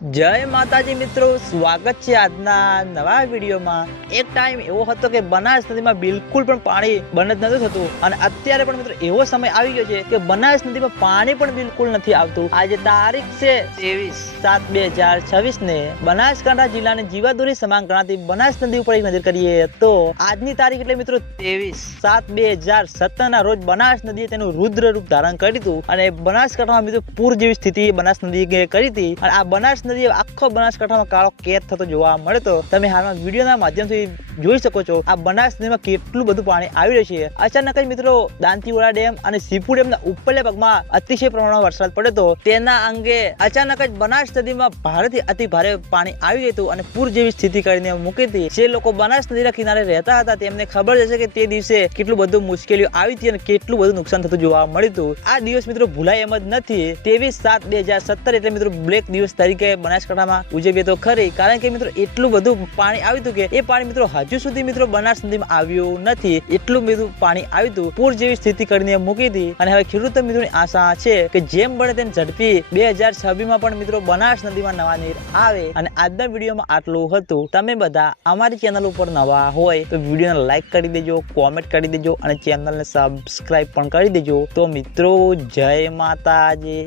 જય માતાજી મિત્રો, સ્વાગત છે આજના નવા વિડીયોમાં। એક ટાઈમ એવો હતો કે બનાસ નદીમાં બિલકુલ પણ પાણી બંધ જ નતું થતું અને અત્યારે પણ મિત્રો એવો સમય આવી ગયો છે કે બનાસ નદીમાં પાણી પણ બિલકુલ નથી આવતું। આજે તારીખ છે 23/7/2026 ને બનાસકાંઠા જિલ્લાની જીવાદોરી સમાન ગણાતી બનાસ નદી ઉપર એક નજર કરીએ તો આજની તારીખ એટલે મિત્રો 23/7/2017 ના રોજ બનાસ નદીએ તેનું રુદ્ર રૂપ ધારણ કર્યું હતું અને બનાસકાંઠામાં મિત્રો પૂર જેવી સ્થિતિ બનાસ નદીએ કરી હતી અને આ બનાસ નદી આખો બનાસકાંઠામાં કાળો કેદ થતો જોવા મળે તો તમે હાલમાં વિડીયોના માધ્યમથી જોઈ શકો છો આ બનાસ નદીમાં કેટલું બધું પાણી આવી રહ્યું છે। અચાનક જ મિત્રો દાંતીવાડા ડેમ અને સીપુ ડેમના ઉપરલા ભાગમાં અતિશય પ્રમાણમાં વરસાદ પડ્યો તો તેના અંગે અચાનક જ બનાસ નદીમાં ભારેથી અતિ ભારે પાણી આવી ગયું હતું અને પૂર જેવી સ્થિતિ કરીને મૂકી હતી। જે લોકો બનાસ નદીના કિનારે રહેતા હતા તેમને ખબર હશે કે તે દિવસે કેટલું બધું મુશ્કેલીઓ આવી હતી અને કેટલું બધું નુકસાન થતું જોવા મળ્યું હતું। આ દિવસ મિત્રો ભૂલાય એમ જ નથી। 23/7/2017 એટલે મિત્રો બ્લેક દિવસ તરીકે બનાસકાંઠામાં ઉજવીએ તો ખરી, કારણ કે મિત્રો એટલું બધું પાણી આવ્યું હતું કે એ પાણી મિત્રો હજુ સુધી મિત્રો બનાસ નદીમાં આવ્યું નથી। એટલું બધું પાણી આવ્યું હતું, પૂર જેવી સ્થિતિ કરીને મૂકી હતી અને હવે ખેડૂત મિત્રોની આશા છે કે જેમ બને તેમ ઝડપી 2026 પણ મિત્રો બનાસ નદીમાં નવા નીર આવે। અને આજના વિડીયોમાં આટલું હતું। તમે બધા અમારી ચેનલ ઉપર નવા હોય તો વિડીયોને લાઈક કરી દેજો, કોમેન્ટ કરી દેજો અને ચેનલને સબસ્ક્રાઇબ પણ કરી દેજો। તો મિત્રો જય માતાજી।